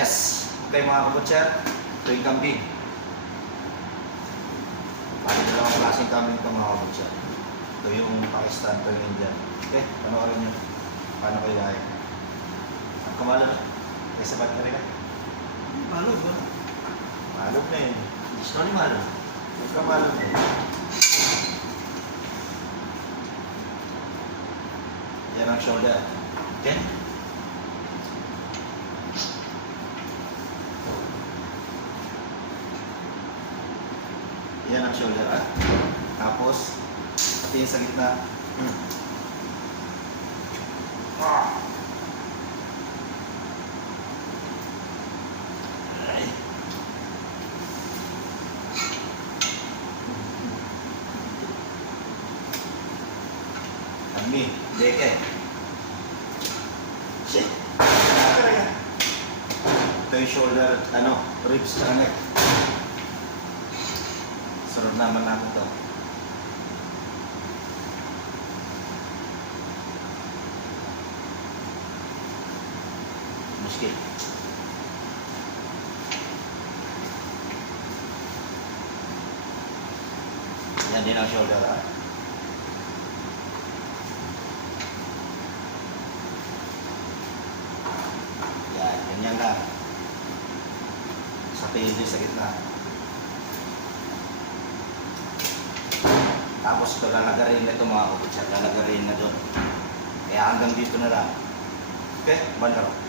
Yes. Okay mga kabutser, ito yung kambing. Bali dalawang klaseng kambing ito mga kabutser. Ito yung Pakistan, ito yung Indian. Okay, panoorin nyo. Paano kayo lahat? Ang kamalo na. Kaysa ba't na rin ka? Malog ba? Malog na yun. Gusto ni malog. Yung kamalo na yun. Yan ang shoulder. Okay? Yan ang shoulder, ha? Tapos, pati yung sa gitna. Ay. Kami, deke. Shit. Ito yung shoulder, ribs sa neck. Sarap naman namin ito. Muskil. Yan din ang shoulder, ha? Yan, ganyan lang. Sa tail din sa gitna. Tapos ito, lalagarin na ito mga kabutser. Lalagarin na doon. Kaya hanggang dito na lang. Okay? Bandaro.